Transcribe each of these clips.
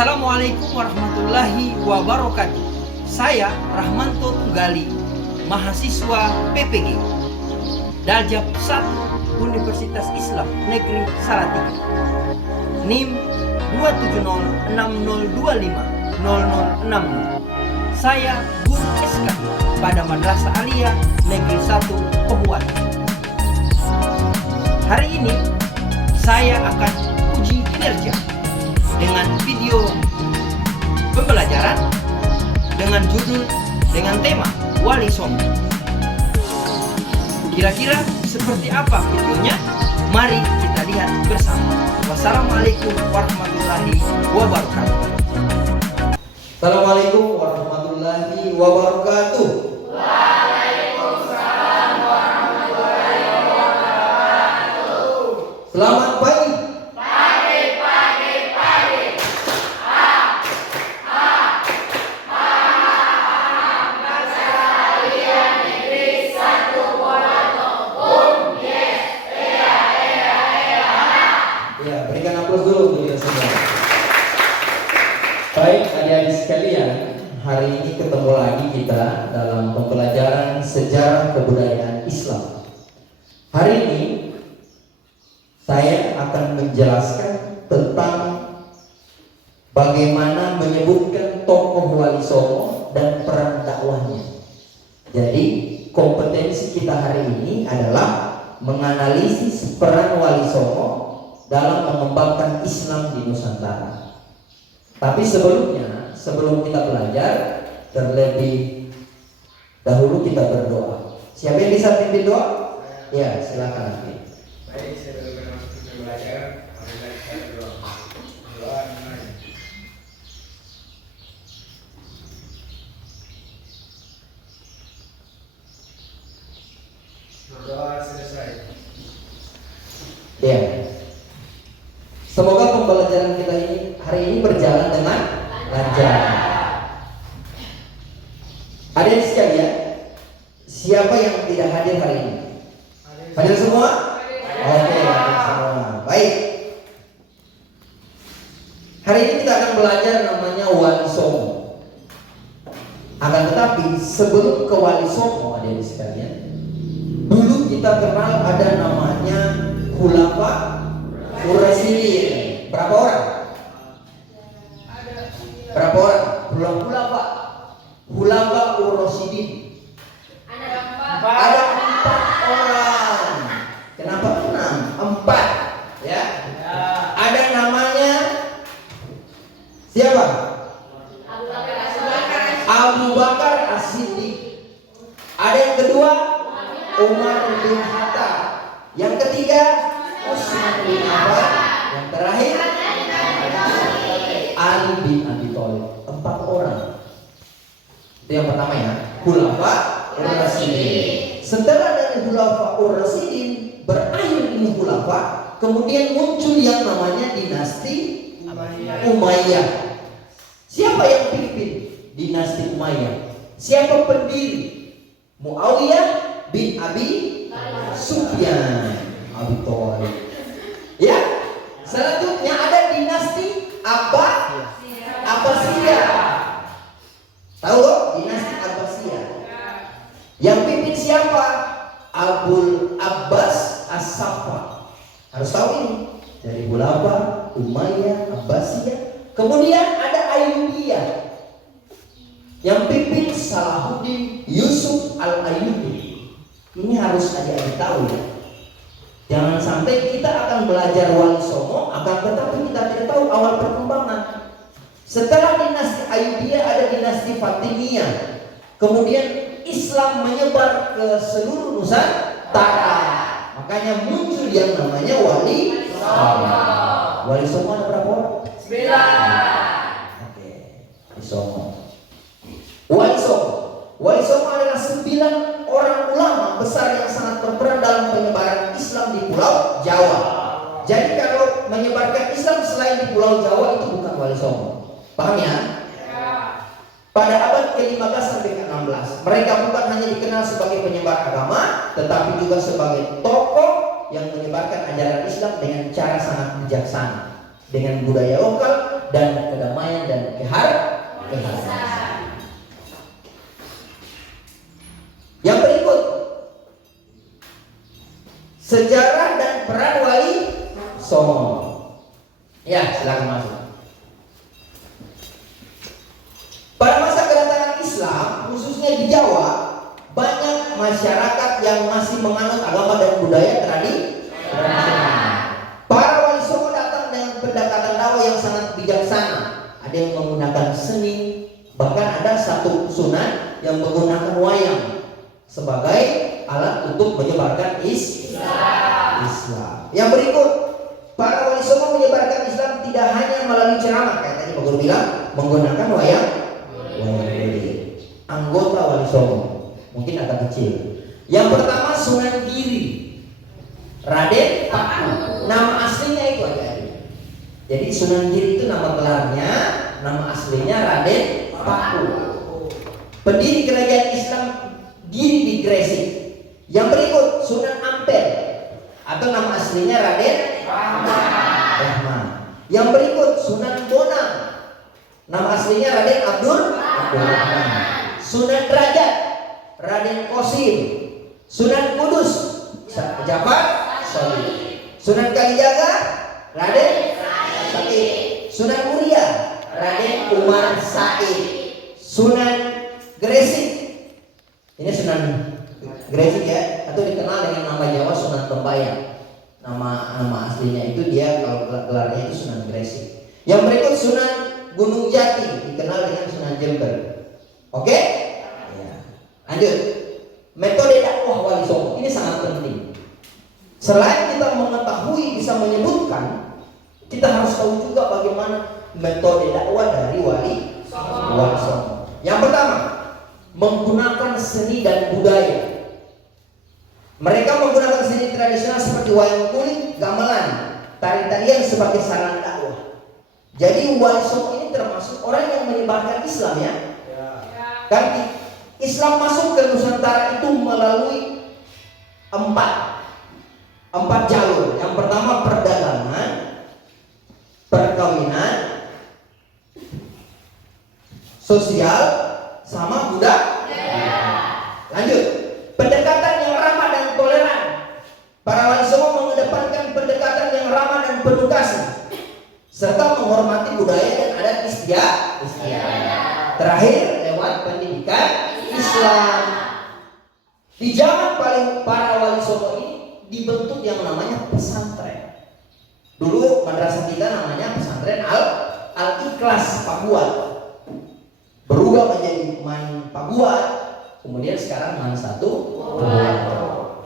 Assalamualaikum warahmatullahi wabarakatuh. Saya Rahmanto Tunggali, mahasiswa PPG Daljab 1 Universitas Islam Negeri Salatiga, NIM 27060250060. Saya guru SK pada Madrasah Aliyah Negeri 1 Pohuan. Hari ini saya akan uji kinerja dengan video pembelajaran dengan judul dengan tema Wali Songo. Kira-kira seperti apa videonya? Mari kita lihat bersama. Wassalamualaikum warahmatullahi wabarakatuh. Assalamualaikum warahmatullahi wabarakatuh. Waalaikumsalam warahmatullahi wabarakatuh. Selamat pagi. Ya, berikan aplaus dulu untuk kita semua. Baik, adik-adik sekalian, hari ini ketemu lagi kita dalam pembelajaran sejarah kebudayaan Islam. Hari ini saya akan menjelaskan tentang bagaimana menyebutkan tokoh Wali Songo dan peran dakwahnya. Jadi, kompetensi kita hari ini adalah menganalisis peran Wali Songo dalam mengembangkan Islam di Nusantara. Tapi sebelumnya, sebelum kita belajar, terlebih dahulu kita berdoa. Siapa yang bisa pimpin doa? Ya, silakan nanti. Baik, sebelum kita belajar, marilah kita berdoa. Doa dimulai. Doa selesai. Ya. Semoga pembelajaran kita ini hari ini berjalan dengan lancar. Adik sekalian, siapa yang tidak hadir hari ini? Hadir semua? Oke, hadir semua. Baik. Hari ini kita akan belajar namanya Wali Songo. Akan tetapi sebelum ke Wali Songo, adik sekalian, dulu kita kenal ada namanya Khulafa Ur-Rasyidin. Berapa orang? Berapa orang? Khulafa Ur-Rasyidin. Ada 4 orang. Kenapa 6? 4 ya. Ada namanya siapa? Abu Bakar As-Siddiq. Ada yang kedua Umar bin Khattab. Yang ketiga Utsman bin Affan. Yang terakhir Ali bin Abi Thalib. 4 orang. Itu yang pertama ya, Khulafa Ur-Rasyidin. Setelah dari Khulafa Ur-Rasyidin berakhir ini Khulafa, kemudian muncul yang namanya dinasti Umayyah. Siapa yang pimpin dinasti Umayyah? Siapa pendiri? Muawiyah bin Abi Sufyan. Abi Thalib. Ya. Selanjutnya ada dinasti Abbasiyah. Tahu loh, dinasti Abbasiyah. Yang pimpin siapa? Abul Abbas As-Saffah. Harus tahu ini. Dari Khulafa, Umayyah, Abbasiyah. Kemudian ada Ayyubiyah. Yang pimpin Salahuddin Yusuf Al-Ayyubi. Ini harus adik-adik tahu ya. Jangan sampai kita akan belajar Wali Songo, akan tetapi kita tidak tahu awal perkembangan. Setelah dinasti Ayyubiyah ada dinasti Fatimiyah. Kemudian Islam menyebar ke seluruh Nusantara. Makanya muncul yang namanya Wali Songo. Wali Songo ada berapa orang? 9. Oke, Wali Songo. Wali Songo adalah 9 orang ulama besar yang sangat berperan dalam penyebaran Islam di Pulau Jawa. Jadi kalau menyebarkan Islam selain di Pulau Jawa itu bukan Wali Songo. Paham ya? Pada abad ke-15 sampai ke-16, mereka bukan hanya dikenal sebagai penyebar agama, tetapi juga sebagai tokoh yang menyebarkan ajaran Islam dengan cara sangat bijaksana, dengan budaya lokal dan kedamaian dan keharmonisan. Yang berikut, sejarah dan peran Wali Songo. Ya, silakan masuk. Pada masa kedatangan Islam, khususnya di Jawa, banyak masyarakat yang masih menganut agama dan budaya tradisional. Para Wali Songo datang dengan pendekatan dakwah yang sangat bijaksana. Ada yang menggunakan seni, bahkan ada satu sunan yang menggunakan wayang sebagai alat untuk menyebarkan Islam. Yang berikut, para Wali Songo menyebarkan Islam tidak hanya melalui ceramah, kayak tadi Pak Guru bilang, menggunakan wayang kulit. Anggota Wali Songo mungkin agak kecil. Yang pertama, Sunan Giri Raden Paku. Nama aslinya itu adik-adik. Jadi Sunan Giri itu nama gelarnya, nama aslinya Raden Paku. Pendiri kerajaan Islam Giri di Gresik. Yang berikut, Sunan Ampel atau nama aslinya Raden Rahman. Yang berikut, Sunan Bonang. Nama aslinya Raden Abdurrahman. Sunan Derajat Raden Kosim. Sunan Kudus Jafar Sholihin. Sunan Kalijaga Raden Said. Sunan Muria Raden Umar Said. Sunan Gresik, ini Sunan Gresik ya, atau dikenal dengan nama Jawa Sunan Tembayang. Nama aslinya itu dia, kalau gelarnya itu Sunan Gresik. Yang berikut, Sunan Gunung Jati, dikenal dengan Sunan Jember. Oke? Ya. Lanjut. Metode dakwah Wali Songo ini sangat penting. Selain kita mengetahui, bisa menyebutkan, kita harus tahu juga bagaimana metode dakwah dari Wali Songo. Yang pertama, menggunakan seni dan budaya. Mereka menggunakan seni tradisional seperti wayang kulit, gamelan, tari-tarian sebagai sarana dakwah. Jadi Wali Songo ini termasuk orang yang menyebarkan Islam ya. Kan Islam masuk ke Nusantara itu melalui empat jalur. Yang pertama, perdagangan, perkawinan, sosial, sama budaya. Lanjut, pendekatan yang ramah dan toleran. Para Wali Songo mengedepankan pendekatan yang ramah dan penuh kasih, serta menghormati budaya dan adat istiadat. Terakhir, lewat pendidikan Islam. Di zaman paling para Wali Songo ini dibentuk yang namanya pesantren. Dulu madrasah kita namanya pesantren Al-Ikhlas Pakuat, berubah menjadi Man Pakuat, kemudian sekarang Man 1.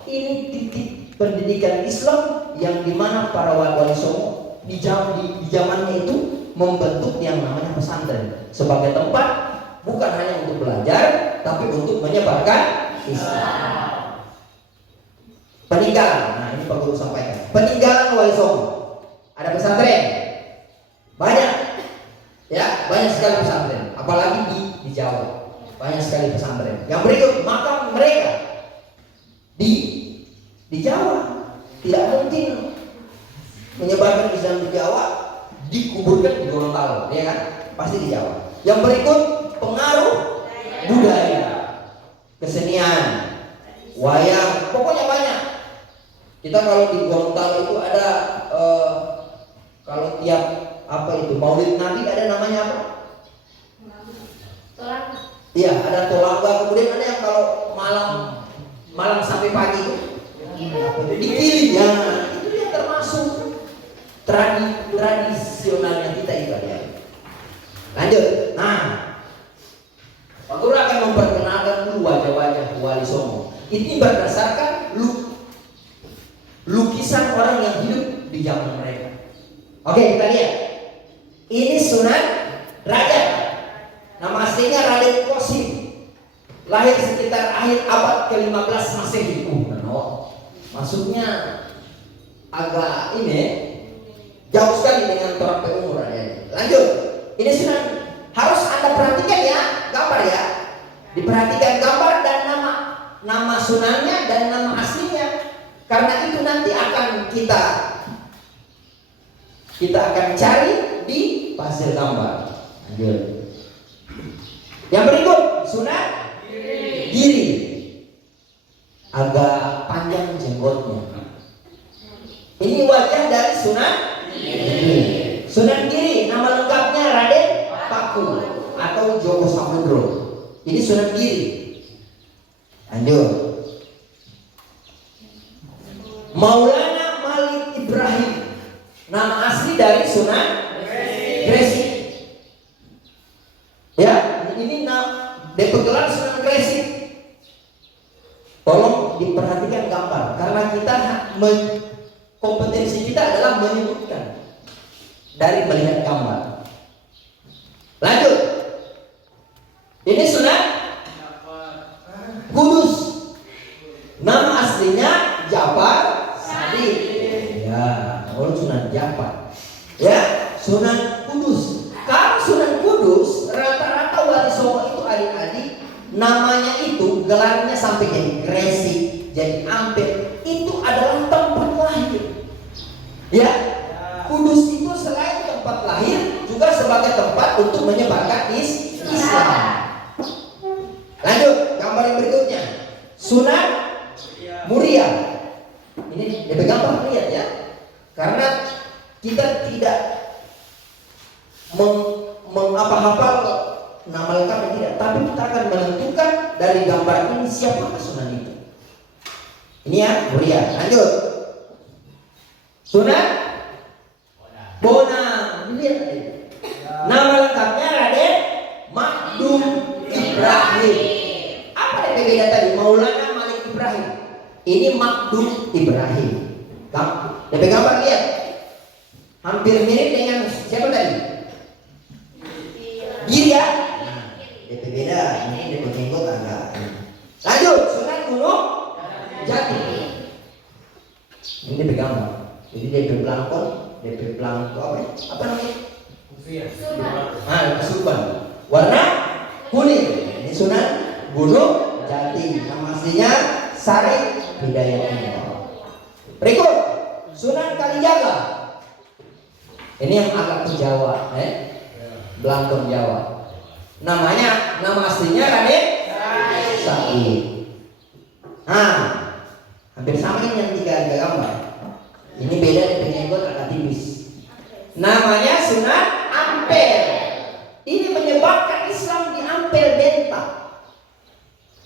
Ini titik pendidikan Islam yang dimana para Wali Songo di zamannya itu membentuk yang namanya pesantren sebagai tempat bukan hanya untuk belajar, tapi untuk menyebarkan Islam. Peninggalan, nah ini Pak Guru sampaikan. Peninggalan Wali Songo, ada pesantren, banyak, ya banyak sekali pesantren. Apalagi di Jawa, banyak sekali pesantren. Yang berikut, makam mereka di Jawa. Tidak mungkin menyebarkan Islam di Jawa dikuburkan di Gorontalo, ya kan? Pasti di Jawa. Yang berikut, pengaruh budaya, kesenian, wayang, pokoknya banyak. Kita kalau di Gorontalo itu ada kalau tiap Maulid Nabi ada namanya apa? Tolaga. Iya, ada tolaga. Kemudian ada yang kalau malam sampai pagi itu dikirim ya. Itu dia termasuk tradisionalnya kita itu ya. Lanjut. Nah, Pak Guru akan memperkenalkan dulu wajah-wajah Wali Songo. Ini berdasarkan lukisan orang yang hidup di zaman mereka. Oke, kita lihat. Ini Sunan Derajat. Nama aslinya Raden Kosim. Lahir sekitar akhir abad ke-15 Masehi. Masuknya agak ini jauh sekali dengan orang umur ya. Lanjut. Ini Sunan, harus Anda perhatikan ya, gambar ya. Diperhatikan gambar dan nama Sunannya dan nama aslinya. Karena itu nanti akan kita akan cari di puzzle gambar. Lanjut. Yang berikut sunat giri. Agak panjang jenggotnya. Ini wajah dari sunat giri. Sunat giri nama lengkapnya Raden Paku atau Joko Samudro. Ini sunat giri. Lanjut. Maulana Malik Ibrahim. Nama asli dari Sunan Gresik. Ya, ini dipergelar Sunan Gresik. Tolong diperhatikan gambar karena kita kompetensi kita adalah menyebutkan dari melihat gambar. Lanjut. Ini Sunan Kudus. Nama aslinya Jabar Sadiq. Ya, orang Sunan Jabar. Ya, Sunan Kudus. Kalau Sunan Kudus, rata-rata wali songo itu adik-adik namanya itu gelarnya sampai jadi Gresik, jadi Ampel. Itu adalah tempat lahir. Ya, Kudus itu selain tempat lahir juga sebagai tempat untuk menyebarkan Islam. Lanjut, gambar yang berikutnya. Sunan Muria. Ini dipegang Pak, lihat ya. Karena kita tidak menghafal nama lengkapnya tidak, tapi kita akan menentukan dari gambar ini siapa Sunan itu. Ini ya, Muria. Lanjut. Sunan Bonang. Lihat tadi. Nama lengkapnya Raden Makdum Ibrahim. Apa yang berbeda tadi? Maulana Malik Ibrahim. Ini Makdum Ibrahim. DP gambar lihat. Hampir mirip dengan siapa tadi? Giri ya? Nah, DP beda. Ini DP jenggot agak. Lanjut, Sunan Gunung Jati. Ini DP gambar. Jadi DP belangkon, DP belangkon apa ya? Apa namanya? Kesuban. Warna kuning. Ini Sunan Gunung Jati. Nama aslinya Sari Hidayatullah. Berikut Sunan Kalijaga. Ini yang agak ke Jawa, belangkon Jawa. Nama aslinya Raden Said. Hampir sama ini yang tiga gambar. Ini beda dengan jenggot agak tipis. Namanya Sunan Ampel. Ini menyebarkan Islam di Ampel Delta.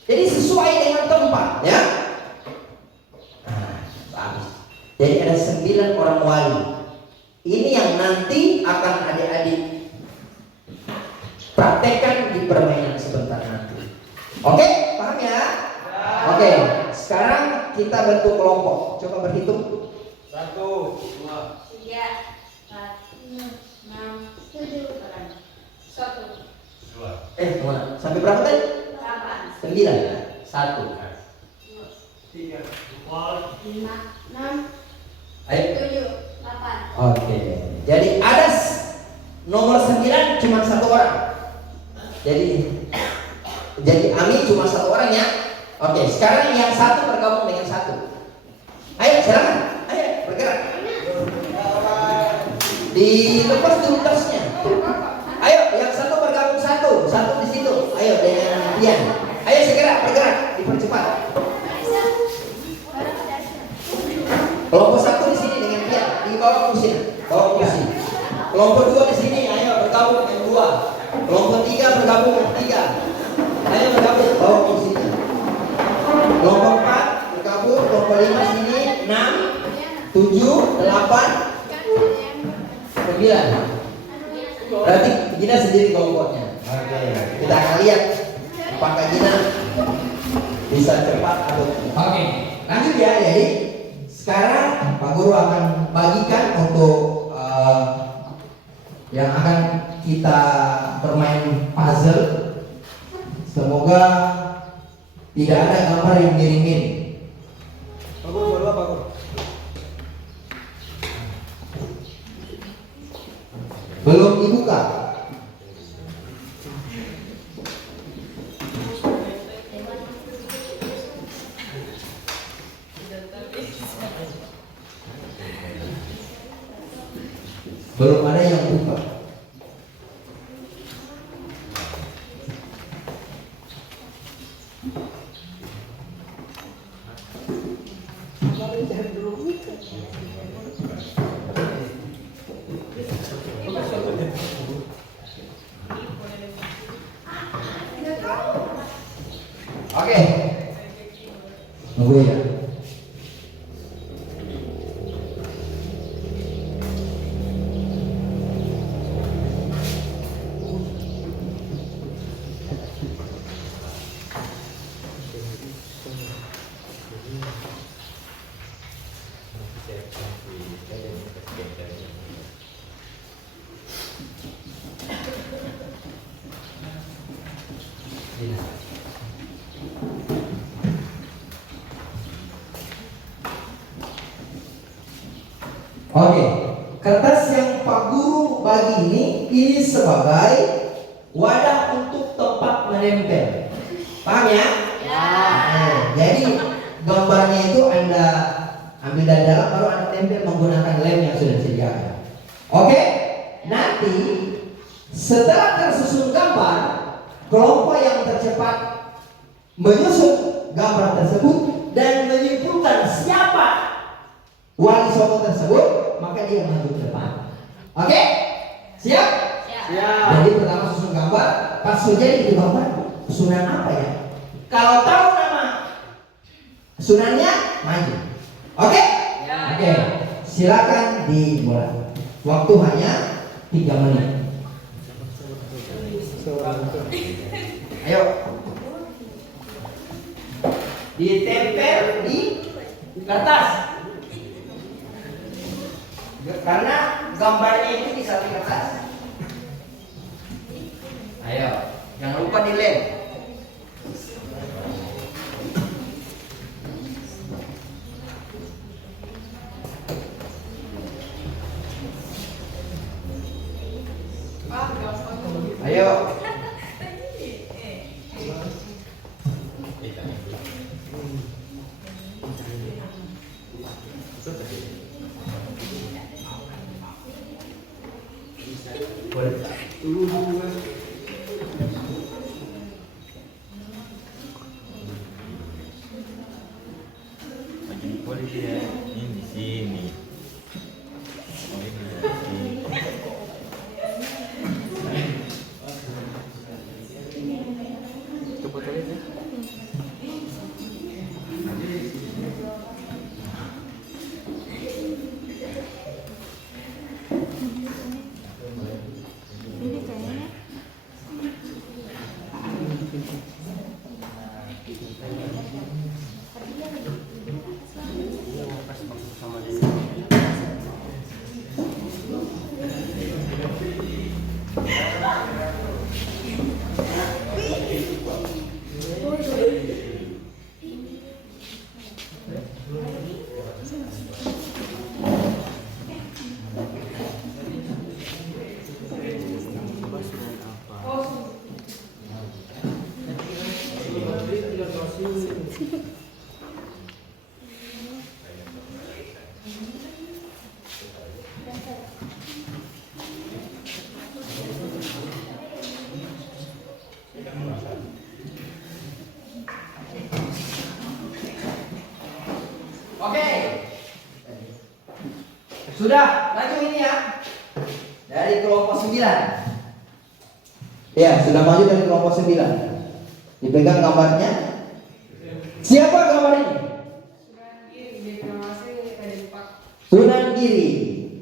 Jadi sesuai dengan tempat, ya. Bagus. Jadi ada 9 orang wali. Ini yang nanti akan adik-adik praktekkan di permainan sebentar nanti. Oke, paham ya? Oke, sekarang kita bentuk kelompok. Coba berhitung. 1, 2, 3, 4, 5, 6, 7, 8. 1, 2, Mana? Sampai berapa tadi? 8, 9. 1. 3, 5, 6, Ayo. 7, 8. Oke. Jadi ada nomor 9 cuma 1 orang. Jadi Ami cuma 1 orang ya. Oke, sekarang yang 1 bergabung dengan 1. Ayo silakan. Ayo bergerak. Dilepas dulu tasnya. Ayo yang 1 bergabung 1 di situ. Ayo dengan Dian. Ayo segera bergerak, dipercepat. Kelompok 1 di sini dengan Dian, di bawah kursi. Kelompok 2 di sini, ayo bergabung dengan 2. Kelompok 3 bergabung dengan 3. Ayo bergabung bawah kursinya. Kelompok 4 bergabung, kelompok 5 sini 6, 7, 8, 9. Berarti Gina sendiri kelompoknya. Oke, kita akan lihat apakah Gina bisa cepat atau oke. Lanjut ya, jadi sekarang Pak Guru akan bagikan untuk yang akan kita bermain puzzle. Semoga tidak ada gambar yang miring-miring. Pak Guru, Pak Guru. Belum dibuka. Belum ada yang buka. Oke. Nunggu ya. Oke, kertas yang Pak Guru bagi ini sebagai wadah untuk tempat menempel. Paham ya? Jadi gambarnya itu Anda ambil dari dalam, baru Anda tempel menggunakan lem yang sudah disediakan. Oke, nanti setelah tersusun gambar, kelompok yang tercepat menyusun gambar tersebut dan menyimpulkan siapa wali songo tersebut, maka dia maju ke depan. Oke? Siap? Siap. Jadi pertama susun gambar, pas sudah itu gambar, sunan apa ya? Kalau tahu nama sunannya, maju. Oke? Oke. Silakan dimulai. Waktu hanya 3 menit. Ayo. Ditempel di kertas. Karena gambarnya itu di satu kertas. Ayo, jangan lupa dilem. Ayo. Ini di sini. Oke. Sudah, maju ini ya. Dari kelompok 9. Ya, sudah maju dari kelompok 9. Dipegang gambarnya. Siapa gambar ini? Sunan Giri.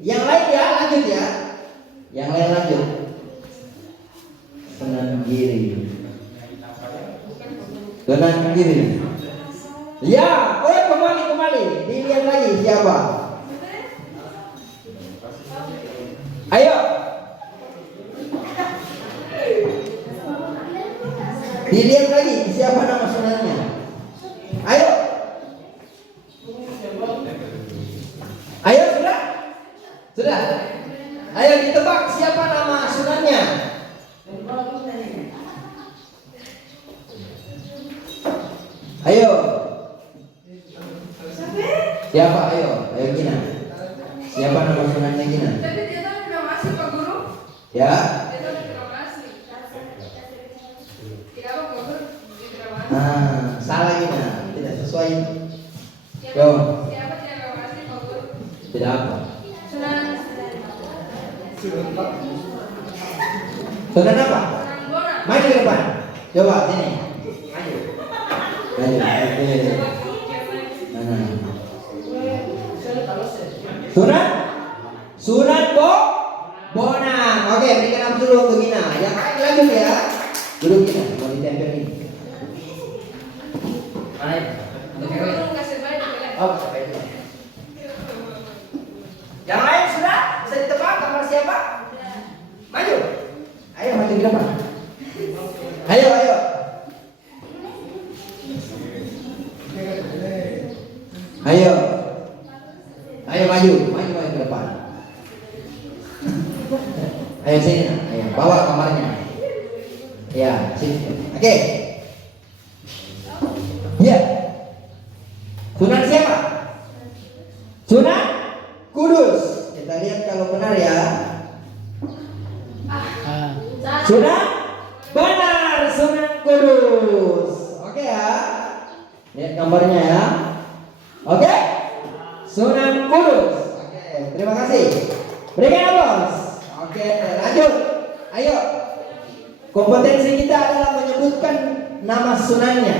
Yang lain ya, lanjut ya. Yang lain lanjut. Sunan Giri. Sunan Giri. Ya, oh kembali. Dilihat lagi siapa? Ayo. Dilihat lagi siapa nama sunannya. Ayo. Ayo sudah? Sudah. Ayo ditebak siapa nama sunannya. Ayo. Siapa? Ayo Gina. Siapa nama sunannya Gina? Tapi dia tahu udah masih Pak Guru. Ya. Dia tahu udah masih. Tidak apa Pak Guru. Tidak masih. Salah Gina. Tidak sesuai. Siapa dia nggak masih Pak Guru? Tidak apa? Sunan Sunan apa? Bona. Maju ke depan. Coba sini. Maju. Maju. Oke. Mana? Sunan Bonang. Oke, berikan nama dulu untuk Gina. Yang lain lanjut ya. Duduk Gina, mau ditempel ini. Mana itu? Guru kasih baik ya. Oh, sampai itu. Yang lain sudah bisa ditebak gambar siapa? Maju. Ayo maju ke depan. Ayo. Ayo maju ke depan. Ayo sini, ayo bawa kamarnya. Ya, sini. Oke. Ya. Sunan siapa? Sunan Kudus. Kita lihat kalau benar ya. Sunan benar, Sunan Kudus. Oke ya. Lihat gambarnya ya. Oke. Sunan Kudus. Oke, terima kasih. Berikan aplaus. Oke, lanjut. Ayo. Kompetensi kita adalah menyebutkan nama sunannya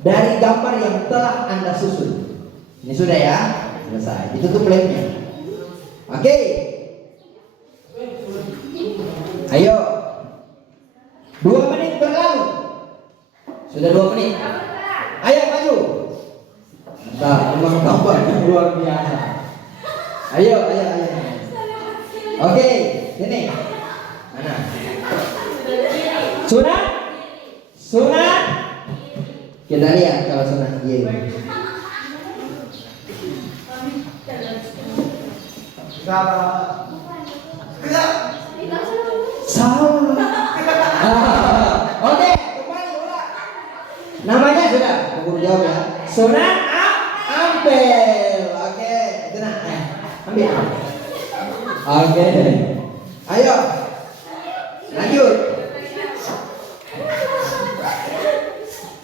dari gambar yang telah Anda susun. Ini sudah ya. Selesai. Ditutup lemnya. Oke. Ayo. 2 menit berlalu. Sudah 2 menit. Ayo maju. Nah, memang gambar yang luar biasa. Ayo. Oke, sini. Mana? Sunan. Kita lihat kalau sunan kiri. Salah. Oke, kembali ulang. Namanya sudah, aku jawab ya. Sunan Ampel. Oke, tenang. Ambil. Oke. Ayo. Lanjut.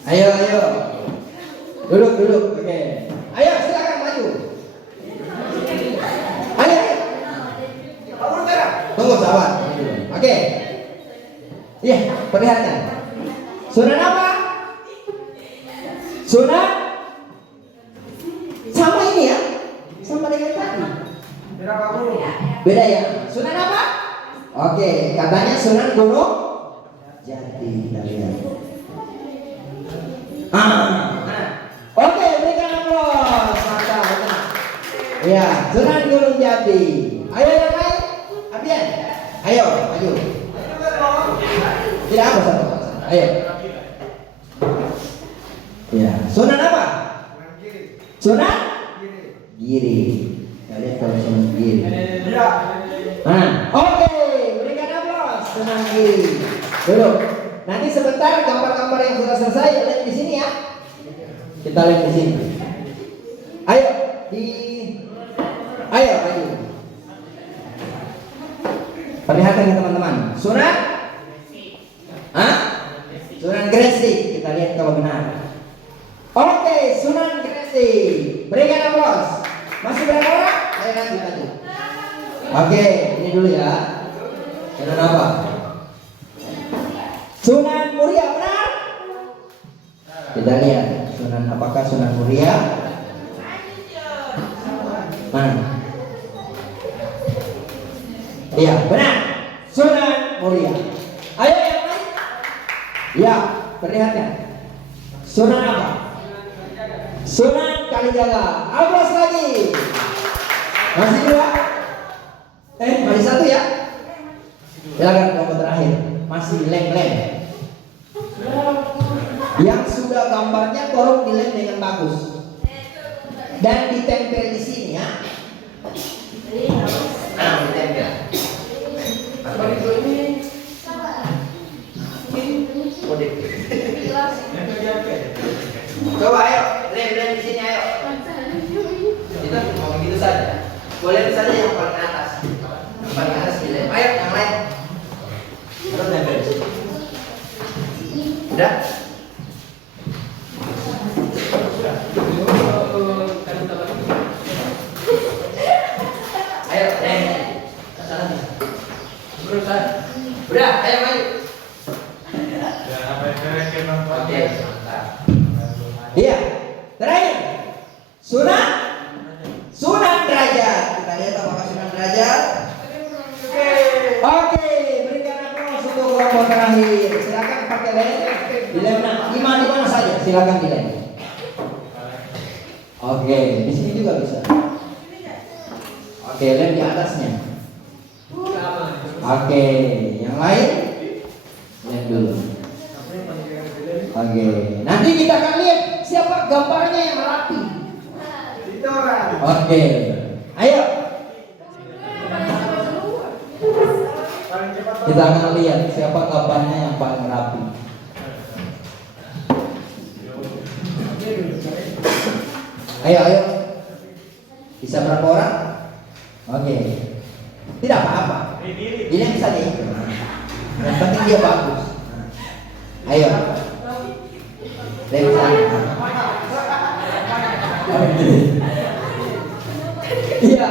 Ayo. Duduk. Oke. Ayo, silakan maju. Ayo. Tunggu sahabat. Oke. Iya, perlihatkan. Sunan apa? Sunan sama ini ya? Sama dengan tadi. Beda ya? Sunan apa? Oke, katanya Sunan Gunung Jati. Kita lihat. Oke, berikan aplaus. Mantap. Ya, Sunan Gunung Jati. Ayo yang lain. Abian. Ayo, maju. Tidak apa satu. Ayo. Ya, Sunan apa? Sunan Giri. Kita lihat kalau Sunan Giri. Oke, berikan aplaus Sunan Giri. Duduk. Nanti sebentar gambar-gambar yang sudah selesai lihat di sini ya. Kita lihat di sini. Ayo maju. Perlihatkan teman-teman. Sunan Gresik. Kita lihat kalau benar. Oke, Sunan Gresik. Berikan aplaus. Masih berapa orang? Ayo lanjut. Oke, ini dulu ya. Sunan apa? Sunan Muria, benar? Kita lihat Sunan apakah Sunan Muria? Mana? Iya, benar. Sunan Muria. Ayo yang lain. Ya, perlihatkan. Sunan apa? Sunan Kalijaga. Aplaus lagi. Masih 2? Masih 1 ya? Silakan nomor terakhir. Masih lem. Yang sudah gambarnya tolong dilem dengan bagus dan ditempel di sini ya. Ditempel. Coba ayo, lem di sini ayo. Kita mau begitu saja. Boleh saja yang paling atas. Yang paling atas dilem. Ayo yang lain. Terus nempel di sini. Udah? Sunan derajat. Kita lihat apakah Sunan derajat. Oke, berikan aplaus untuk kelompok terakhir. Silakan pakai lem. Dilem di mana saja. Silakan dilem. Oke, di sini juga bisa. Oke, lem di atasnya. Oke, yang lain lem dulu. Oke, nanti kita akan lihat siapa gambarnya yang rapi. Oke, ayo. Kita akan lihat siapa gambarnya yang paling rapi. Ayo. Bisa berapa orang? Oke. Tidak apa-apa. Ini bisa nih. Yang penting dia bagus. Ayo. Dari sana. Iya.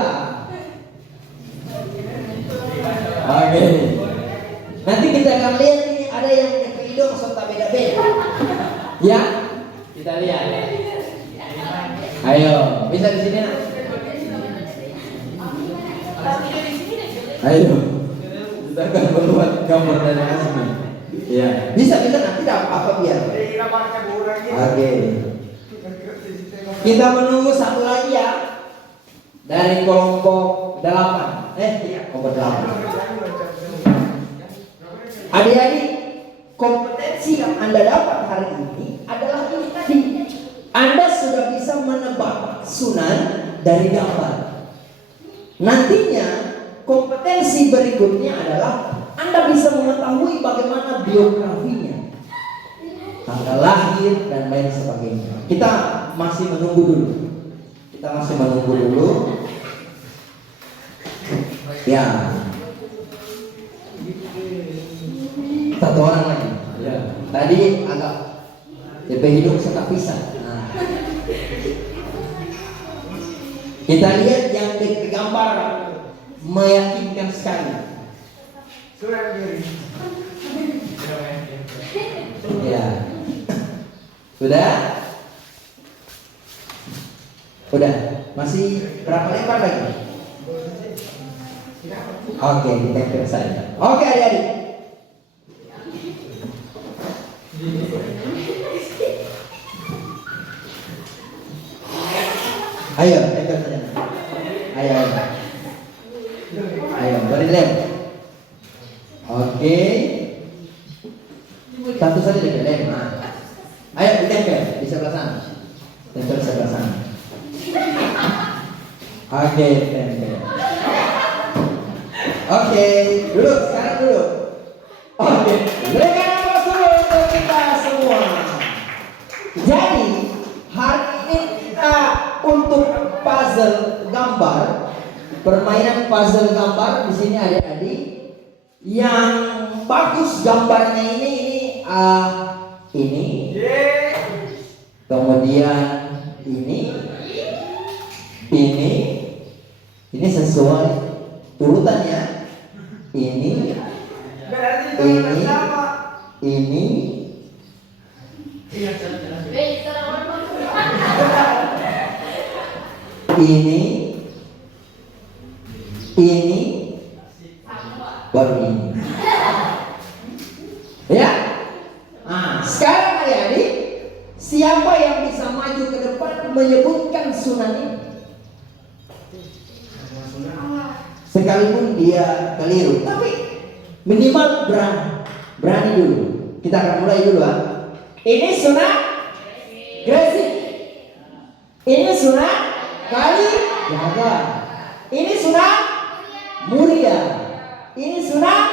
Oke. Nanti kita akan lihat ini ada yang DP hidung serta beda-beda. Ya, kita lihat. Ayo, bisa di sini. Ayo. Kita akan membuat gambar dari asli. Ya, bisa nanti apa biar. Oke. Kita menunggu satu lagi ya. Dari kelompok 8. Kelompok 8. Adik-adik, kompetensi yang Anda dapat hari ini adalah ini tadi. Anda sudah bisa menebak sunan dari gambar. Nantinya kompetensi berikutnya adalah Anda bisa mengetahui bagaimana biografinya, tanggal lahir dan lain sebagainya. Kita masih menunggu dulu. Ya. Satu orang lagi. Ya. Tadi agak DP hidung setengah pisah. Nah. Kita lihat yang di gambar meyakinkan sekali. Ya. Sudah. Masih berapa lembar lagi? Oke, ditempel saja. Oke, adik-adik. Ayo, tempel saja. Ayo, beri lem. Oke. Satu saja deh lem. Ayo ditempel di sebelah sana. Tempel sebelah sana. Oke, tempel. Oke, sekarang duduk. Oke, berikan aplaus dulu untuk kita semua. Jadi hari ini kita untuk puzzle gambar, permainan puzzle gambar di sini adik-adik. Yang bagus gambarnya ini, kemudian ini sesuai urutannya. Ini baru ini. Ya. Nah, sekarang adik-adik, siapa yang bisa maju ke depan menyebutkan sunan ini? Sekalipun dia keliru, tapi minimal berani dulu. Kita akan mulai dulu. Ini sunan Gresik. Ini sunan Kalijaga. Ini sunan Muria. Ini sunan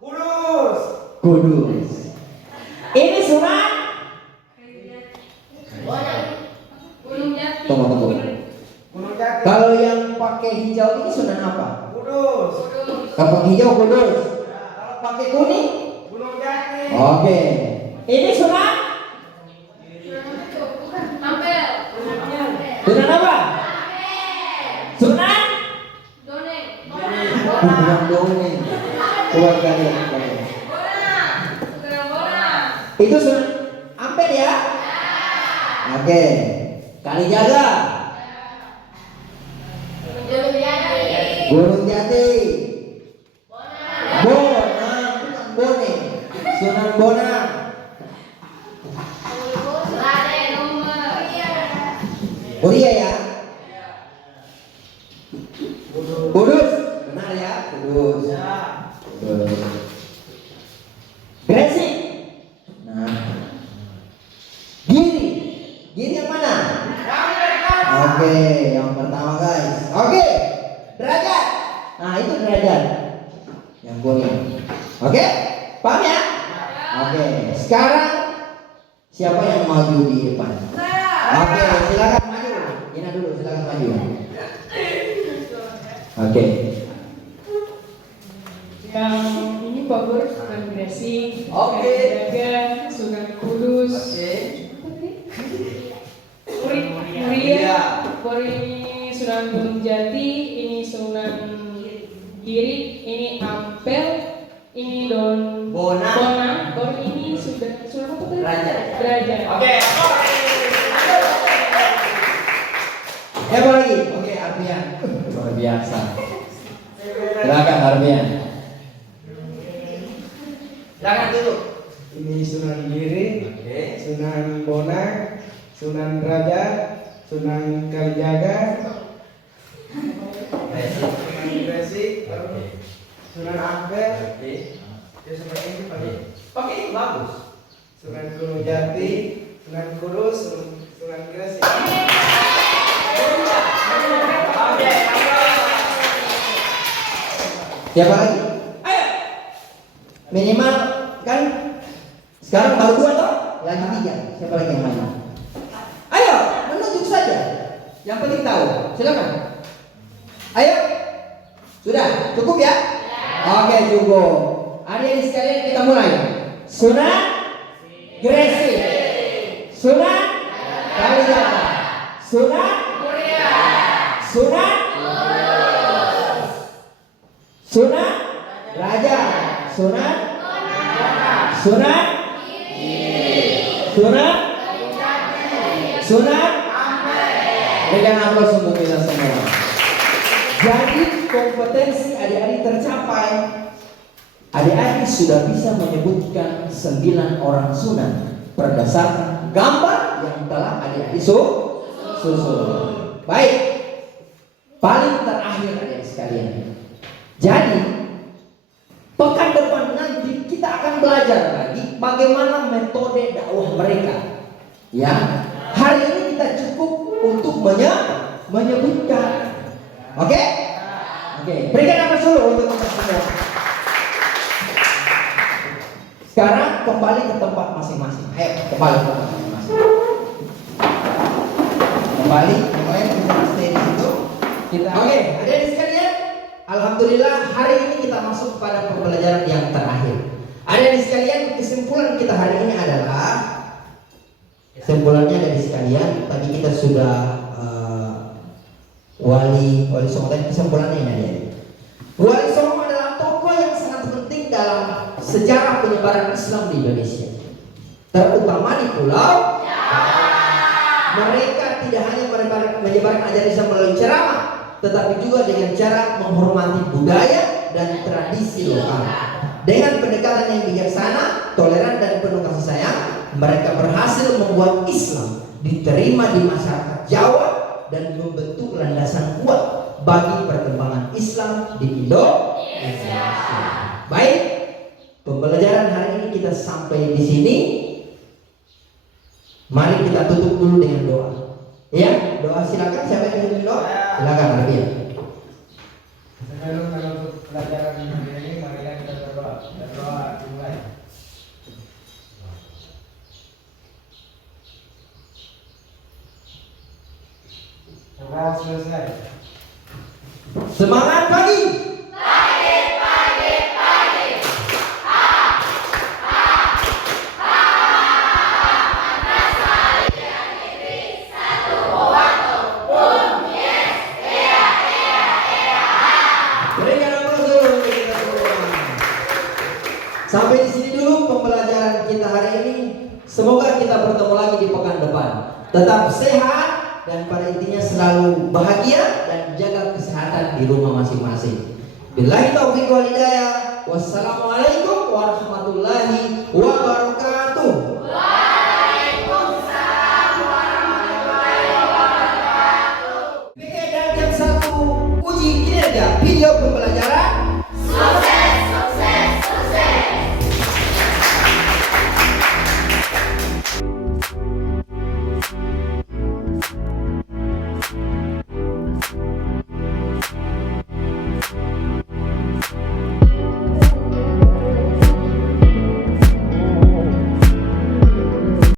Kudus. Ini sunan Tunggu. Kalau yang pakai hijau ini sunan apa? Kudus. Kalau hijau Kudus. Kalau pakai kuning? Gunung Jati. Oke. Ini sunan? Sunan apa? Sunan? Bukan dongeng. Keluarga dia. Itu sunan Ampel ya? Oke. Kalijaga, Gunung Jati, Bonang, bukan Bone, Sunan Bonang, Muria ya, Kudus, benar ya, Kudus, Kudus. Gresik, nah, Giri yang mana? Oke, yang pertama guys. Oke, derajat. Nah itu derajat yang kuning. Oke, paham ya? Oke, sekarang siapa yang maju di depan? Oke, silakan maju. Ina dulu, silakan maju. Oke. Yang ini Bogor, Sunan Gresik, Oke. Kalijaga, Sunan Kudus, Muria, ini Sunan Gunung Jati, ini Sunan Giri, ini Ampel, ini Bonang. Baru ini Sunan apa tadi? Derajat. Oke. Siapa lagi? Oke, Arbian. Luar biasa. Silakan Arbian. Silakan dulu. Ini Sunan Giri, Oke. Sunan Bonang, Sunan Derajat, Sunan Kalijaga, Sunan Gresik, Sunan Ampel, Oke. ya seperti ini Pak. Oke, bagus. Sunan Gunung Jati, Sunan Kudus, Sunan Gresik. Siapa lagi? Ayo. Minimal kan sekarang baru 2 toh? Lagi 3. Siapa lagi yang maju? Ayo, menunjuk saja. Yang penting tahu. Silakan. Ayo. Sudah, cukup ya? Oke, cukup. Adik-adik sekalian kita mulai. Sunan Gresik, Sunan Kalijaga, Sunan Muria, Sunan Sunan Raja, Sunan Sunan Sunan Sunan. Berikan aplaus untuk kita semua. Jadi kompetensi adik-adik tercapai. Adik-adik sudah bisa menyebutkan 9 orang sunan berdasarkan gambar yang telah adik-adik susun. Baik. Paling terakhir adik-adik sekalian. Jadi pekan depan nanti kita akan belajar lagi bagaimana metode dakwah mereka. Ya, hari ini kita cukup untuk menyebutkan. Oke? Oke, berikan aplaus dulu untuk kita semua. Sekarang kembali ke tempat masing-masing. Ayo, kembali ke tempat masing-masing. Kembali, yang lain bisa stay di situ. Oke, adik-adik sekalian, alhamdulillah hari ini kita masuk pada pembelajaran yang terakhir. Adik-adik sekalian, kesimpulan kita hari ini adalah kesimpulannya adik sekalian, tadi kita sudah Wali Songo tadi kesimpulannya ini adik. Wali Songo adalah tokoh yang sangat penting dalam sejarah penyebaran Islam di Indonesia, terutama di Pulau Jawa. Mereka tidak hanya menyebarkan ajaran Islam melalui ceramah, tetapi juga dengan cara menghormati budaya dan tradisi lokal. Dengan pendekatan yang bijaksana, toleran dan penuh kasih sayang, mereka berhasil membuat Islam diterima di masyarakat Jawa dan membentuk landasan kuat bagi perkembangan Islam di Indonesia. Baik, pembelajaran hari ini kita sampai di sini. Mari kita tutup dulu dengan doa. Ya, doa silakan. Siapa yang ingin doa? Silakan Arbian. Sebelum menutup pelajaran hari ini, marilah kita berdoa. Dan doa dimulai. Doa selesai. Semangat pagi. Berikan aplaus dulu untuk kita semua. Sampai di sini dulu pembelajaran kita hari ini. Semoga kita bertemu lagi di pekan depan. Tetap sehat, dan pada intinya selalu bahagia dan jaga kesehatan di rumah masing-masing. Billahi taufiq wal hidayah. Wassalamualaikum warahmatullahi wabarakatuh.